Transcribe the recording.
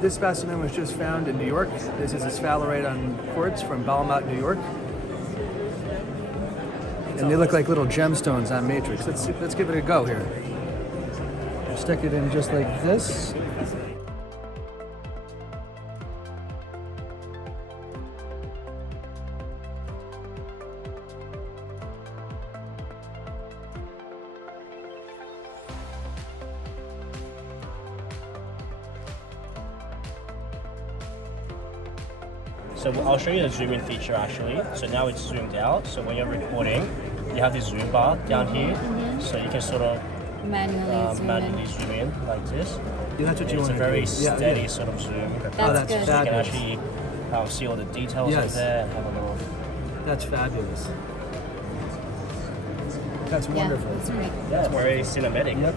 This specimen was just found in New York. This is a sphalerite on quartz from Balmont, New York. And they look like little gemstones on matrix. Let's give it a go here. Stick it in just like this. So I'll show you the zoom in feature actually. So now it's zoomed out. So when you're recording, you have this zoom bar down here. So you can sort of manually zoom in like this. Yeah, that's what you want to do. It's a very steady sort of zoom. That's good. So you can actually see all the details in there and have a little... That's fabulous. That's wonderful. Yeah, that's great. Yeah, it's very cinematic. Yep.